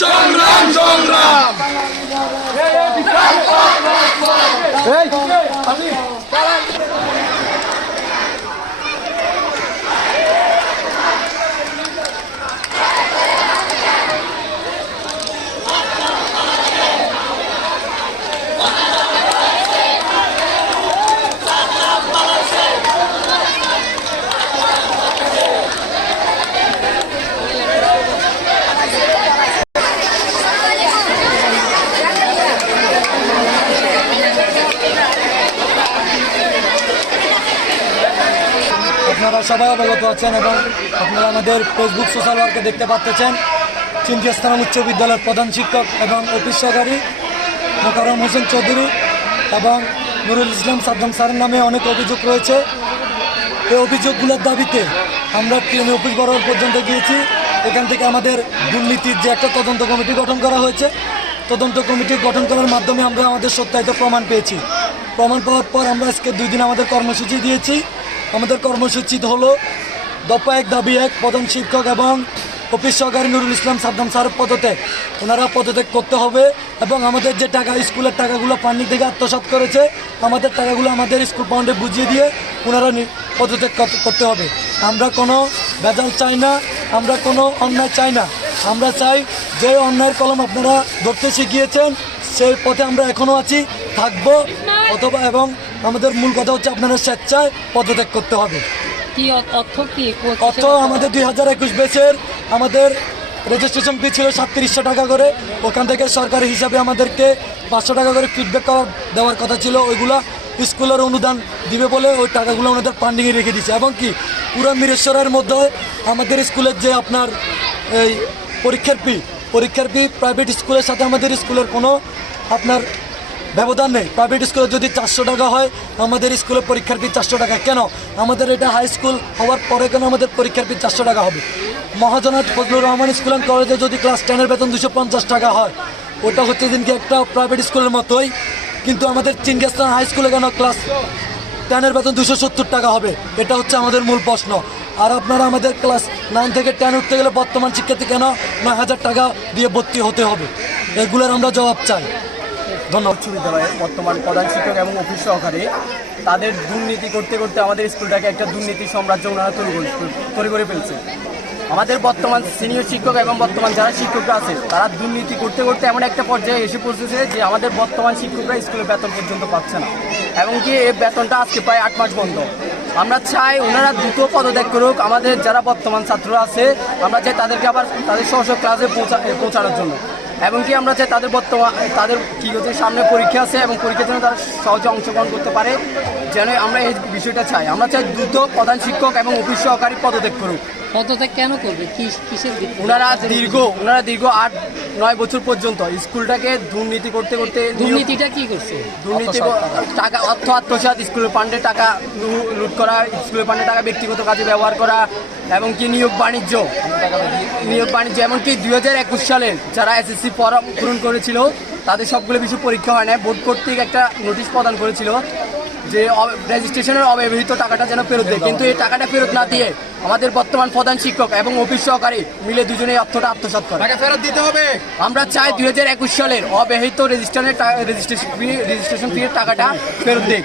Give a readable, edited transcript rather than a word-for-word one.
সংগ্রাম সংগ্রাম আপনারা সবাই অবগত আছেন এবং আপনারা আমাদের ফেসবুক সোশ্যাল ওয়ার্কে দেখতে পাচ্ছেন চিন্তিয়াস্থান উচ্চ বিদ্যালয়ের প্রধান শিক্ষক এবং অফিস সহকারী মোকাররম হোসেন চৌধুরী এবং নুরুল ইসলাম সাদ্দাম স্যারের নামে অনেক অভিযোগ রয়েছে। এই অভিযোগগুলোর দাবিতে আমরা ট্রেনে অফিস বরাবর পর্যন্ত গিয়েছি। এখান থেকে আমাদের দুর্নীতির যে একটা তদন্ত কমিটি গঠন করা হয়েছে, তদন্ত কমিটি গঠন করার মাধ্যমে আমরা আমাদের সত্যায়িত প্রমাণ পেয়েছি। প্রমাণ পাওয়ার পর আমরা আজকে 2 দিন আমাদের কর্মসূচি দিয়েছি। আমাদের কর্মসূচি হলো দফা 1 দাবি 1 প্রধান শিক্ষক এবং অফিস সহকারী নুরুল ইসলাম সাদ্দাম স্যার পদত্যাগ, ওনারা পদত্যাগ করতে হবে এবং আমাদের যে টাকা স্কুলের টাকাগুলো ফান্ডিং থেকে আত্মসাৎ করেছে আমাদের টাকাগুলো আমাদের স্কুল ফান্ডে বুঝিয়ে দিয়ে ওনারা পদত্যাগ করতে হবে। আমরা কোনো ভেজাল চাই না, আমরা কোনো অন্যায় চাই না। আমরা চাই যে অন্যায়ের কলম আপনারা ধরতে শিখিয়েছেন সেই পথে আমরা এখনও আছি, থাকবো অথবা এবং আমাদের মূল কথা হচ্ছে আপনারা স্বেচ্ছায় পদত্যাগ করতে হবে। অর্থ আমাদের 2021 ব্যাচের আমাদের রেজিস্ট্রেশন ফি ছিল 3700 টাকা করে। ওখান থেকে সরকারি হিসাবে আমাদেরকে 500 টাকা করে ফিডব্যাক দেওয়ার কথা ছিল। ওইগুলা স্কুলের অনুদান দিবে বলে ওই টাকাগুলো ওনাদের ফান্ডিংয়ে রেখে দিচ্ছে। এবং কি পুরো মিরেশ্বরের মধ্যে আমাদের স্কুলের যে আপনার এই পরীক্ষার ফি প্রাইভেট স্কুলের সাথে আমাদের স্কুলের কোনো আপনার ব্যবধান নেই। প্রাইভেট স্কুলে যদি 400 টাকা হয় আমাদের স্কুলের পরীক্ষার ফি 400 টাকা। কেন আমাদের এটা হাই স্কুল হওয়ার পরে কেন আমাদের পরীক্ষার ফি 400 টাকা হবে? মহাজনাত ফজলুর রহমান স্কুল অ্যান্ড কলেজে যদি ক্লাস 10-এর বেতন 250 টাকা হয়, ওটা হচ্ছে দিনকে একটা প্রাইভেট স্কুলের মতোই। কিন্তু আমাদের চিনগাস্তান হাই স্কুলে কেন ক্লাস 10-এর বেতন 270 টাকা হবে? এটা হচ্ছে আমাদের মূল প্রশ্ন। আর আপনারা আমাদের ক্লাস 9 থেকে 10 উঠতে গেলে বর্তমান শিক্ষার্থী কেন 9000 টাকা দিয়ে ভর্তি হতে হবে? এগুলোর আমরা জবাব চাই। ধন্যবাদ। বিদ্যালয়ের বর্তমান প্রধান শিক্ষক এবং অফিস সহকারী তাদের দুর্নীতি করতে করতে আমাদের স্কুলটাকে একটা দুর্নীতি সাম্রাজ্য ওনারা তৈরি করে ফেলছে। আমাদের বর্তমান সিনিয়র শিক্ষক এবং বর্তমান যারা শিক্ষকরা আছে তারা দুর্নীতি করতে করতে এমন একটা পর্যায়ে এসে পৌঁছেছে যে আমাদের বর্তমান শিক্ষকরা স্কুলের বেতন পর্যন্ত পাচ্ছে না, এবং কি এই বেতনটা আজকে প্রায় 8 মাস বন্ধ। আমরা চাই ওনারা দ্রুত পদত্যাগ করুক। আমাদের যারা বর্তমান ছাত্ররা আছে আমরা চাই তাদেরকে আবার তাদের স্ব ক্লাসে পৌঁছানোর জন্য, এবং কি আমরা চাই তাদের কী হচ্ছে সামনে পরীক্ষা আছে এবং পরীক্ষার জন্য তারা সহজে অংশগ্রহণ করতে পারে, যেন আমরা এই বিষয়টা চাই। আমরা চাই দ্রুত প্রধান শিক্ষক এবং অফিস সহকারী পদত্যাগ করুক। পদত্যাগ কেন করবে? কিসের দিক? ওনারা দীর্ঘ 8-9 বছর পর্যন্ত স্কুলটাকে দুর্নীতি করতে করতে দুর্নীতিটা কি করছে? দুর্নীতি টাকা অর্থ আত্মসাৎ, স্কুলের ফান্ডে টাকা লুট করা, স্কুলের ফান্ডে টাকা ব্যক্তিগত কাজে ব্যবহার করা, এবং কি নিয়োগ বাণিজ্য এমনকি 2021 সালে যারা এসএসসি ফর্ম পূরণ করেছিল তাদের সবগুলো বিষয় পরীক্ষা হয় না। বোর্ড কর্তৃক একটা নোটিশ প্রদান করেছিল যে রেজিস্ট্রেশনের অব্যবহৃত টাকাটা যেন ফেরত দেয়, কিন্তু এই টাকাটা ফেরত না দিয়ে আমাদের বর্তমান প্রধান শিক্ষক এবং অফিস সহকারী মিলে দুজনেই অর্থটা আত্মসাৎ করে। টাকা ফেরত দিতে হবে। আমরা চাই 2021 সালের অব্যবহৃত রেজিস্ট্রেশন ফি টাকাটা ফেরত দেয়।